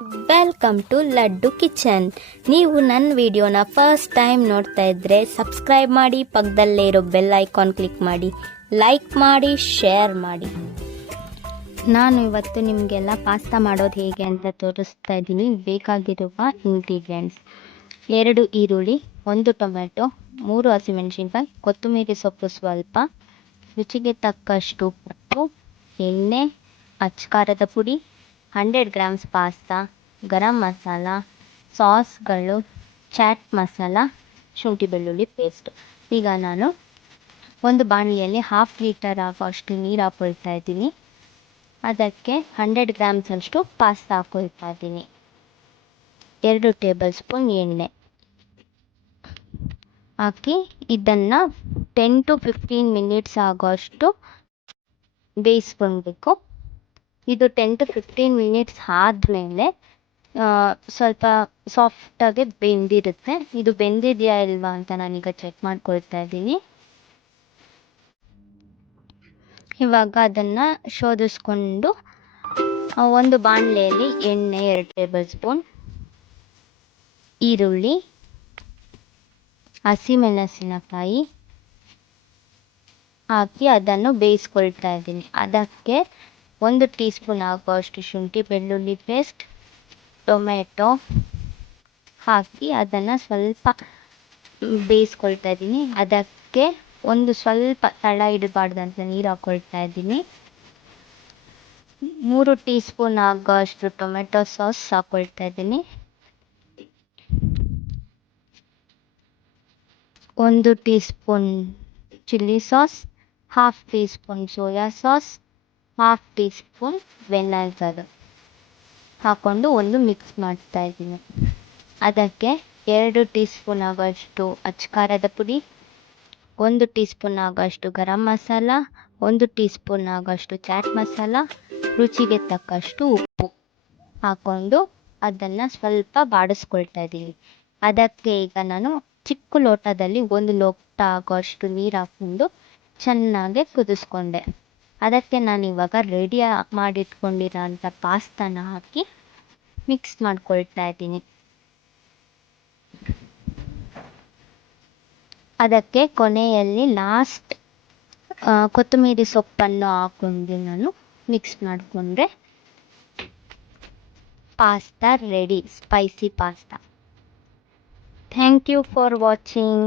Welcome to laddu kitchen. ನೀವು ನನ್ನ ವಿಡಿಯೋನ ಫಸ್ಟ್ ಟೈಮ್ ನೋಡ್ತಾ ಇದ್ರೆ ಸಬ್ಸ್ಕ್ರೈಬ್ ಮಾಡಿ, ಪಕ್ಕದಲ್ಲೇ ಇರೋ ಬೆಲ್ ಐಕಾನ್ ಕ್ಲಿಕ್ ಮಾಡಿ, ಲೈಕ್ ಮಾಡಿ, ಶೇರ್ ಮಾಡಿ. ನಾನು ಇವತ್ತು ನಿಮಗೆಲ್ಲ ಪಾಸ್ತಾ ಮಾಡೋದು ಹೇಗೆ ಅಂತ ತೋರಿಸ್ತಾ ಇದ್ದೀನಿ. ಬೇಕಾಗಿರುವ ಇಂಗ್ರೀಡಿಯೆಂಟ್ಸ್: 2 ಈರುಳ್ಳಿ, 1 ಟೊಮೆಟೊ, 3 ಹಸಿಮೆಣಸಿನ್ಕಾಯಿ, ಕೊತ್ತಂಬರಿ ಸೊಪ್ಪು ಸ್ವಲ್ಪ, ರುಚಿಗೆ ತಕ್ಕಷ್ಟು ಉಪ್ಪು, ಎಣ್ಣೆ, ಅಚ್ಕಾರದ ಪುಡಿ, 100 grams pasta, garam masala, ಸಾಸ್ಗಳು, chat masala, ಶುಂಠಿ ಬೆಳ್ಳುಳ್ಳಿ ಪೇಸ್ಟ್. ಈಗ ನಾನು ಒಂದು ಬಾಣಲಿಯಲ್ಲಿ 1/2 ಲೀಟರ್ ಆಗೋಷ್ಟು ನೀರು ಹಾಕ್ಕೊಳ್ತಾ ಇದ್ದೀನಿ. ಅದಕ್ಕೆ 100 ಗ್ರಾಮ್ಸ್ ಅಷ್ಟು ಪಾಸ್ತಾ ಹಾಕ್ಕೊಳ್ತಾ ಇದ್ದೀನಿ. 2 ಟೇಬಲ್ ಸ್ಪೂನ್ ಎಣ್ಣೆ ಹಾಕಿ ಇದನ್ನು 10 to 15 ಮಿನಿಟ್ಸ್ ಆಗೋಷ್ಟು ಬೇಯಿಸ್ಕೊಳ್ಬೇಕು. ಇದು 10 to 15 ಮಿನಿಟ್ಸ್ ಆದಮೇಲೆ ಸ್ವಲ್ಪ ಸಾಫ್ಟಾಗಿ ಬೆಂದಿರುತ್ತೆ. ಇದು ಬೆಂದಿದೆಯಾ ಇಲ್ವಾ ಅಂತ ನಾನೀಗ ಚೆಕ್ ಮಾಡ್ಕೊಳ್ತಾ ಇದ್ದೀನಿ. ಇವಾಗ ಅದನ್ನು ಶೋಧಿಸ್ಕೊಂಡು ಒಂದು ಬಾಣಲೆಯಲ್ಲಿ ಎಣ್ಣೆ 2 ಟೇಬಲ್ ಸ್ಪೂನ್, ಈರುಳ್ಳಿ, ಹಸಿಮೆಣಸಿನಕಾಯಿ ಹಾಕಿ ಅದನ್ನು ಬೇಯಿಸ್ಕೊಳ್ತಾ ಇದ್ದೀನಿ. ಅದಕ್ಕೆ 1 ಟೀ ಸ್ಪೂನ್ ಆಗುವಷ್ಟು ಶುಂಠಿ ಬೆಳ್ಳುಳ್ಳಿ ಪೇಸ್ಟ್, ಟೊಮೆಟೊ ಹಾಕಿ ಅದನ್ನು ಸ್ವಲ್ಪ ಬೇಯಿಸ್ಕೊಳ್ತಾ ಇದ್ದೀನಿ. ಅದಕ್ಕೆ ಸ್ವಲ್ಪ ತಳ ಇಡಬಾರ್ದಂತ ನೀರು ಹಾಕ್ಕೊಳ್ತಾ ಇದ್ದೀನಿ. 3 ಟೀ ಸ್ಪೂನ್ ಆಗುವಷ್ಟು ಟೊಮೆಟೊ ಸಾಸ್ ಹಾಕ್ಕೊಳ್ತಾ ಇದ್ದೀನಿ. 1 tea spoon chilli sauce, 1/2 tea spoon soya sauce, 1/2 tea spoon vinegar ಹಾಕ್ಕೊಂಡು ಒಂದು ಮಿಕ್ಸ್ ಮಾಡ್ತಾ ಇದ್ದೀನಿ. ಅದಕ್ಕೆ 2 ಟೀ ಸ್ಪೂನ್ ಆಗೋಷ್ಟು ಅಚ್ಕಾರದ ಪುಡಿ, 1 ಟೀ ಸ್ಪೂನ್ ಆಗೋಷ್ಟು ಗರಂ ಮಸಾಲ, 1 ಟೀ ಸ್ಪೂನ್ ಆಗೋಷ್ಟು ಚಾಟ್ ಮಸಾಲ, ರುಚಿಗೆ ತಕ್ಕಷ್ಟು ಉಪ್ಪು ಹಾಕ್ಕೊಂಡು ಅದನ್ನು ಸ್ವಲ್ಪ ಬಾಡಿಸ್ಕೊಳ್ತಾ ಇದ್ದೀನಿ. ಅದಕ್ಕೆ ಈಗ ನಾನು ಚಿಕ್ಕ ಲೋಟದಲ್ಲಿ 1 ಲೋಟ ಆಗೋಷ್ಟು ನೀರು ಹಾಕ್ಕೊಂಡು ಚೆನ್ನಾಗಿ ಕುದಿಸ್ಕೊಂಡೆ. ಅದಕ್ಕೆ ನಾನು ಇವಾಗ ರೆಡಿ ಮಾಡಿಟ್ಕೊಂಡಿರೋ ಅಂಥ ಪಾಸ್ತಾನ ಹಾಕಿ ಮಿಕ್ಸ್ ಮಾಡ್ಕೊಳ್ತಾ ಇದ್ದೀನಿ. ಅದಕ್ಕೆ ಕೊನೆಯಲ್ಲಿ ಲಾಸ್ಟ್ ಕೊತ್ತಂಬರಿ ಸೊಪ್ಪನ್ನು ಹಾಕ್ಕೊಂಡು ನಾನು ಮಿಕ್ಸ್ ಮಾಡಿಕೊಂಡ್ರೆ pasta ready, spicy pasta. Thank you for watching.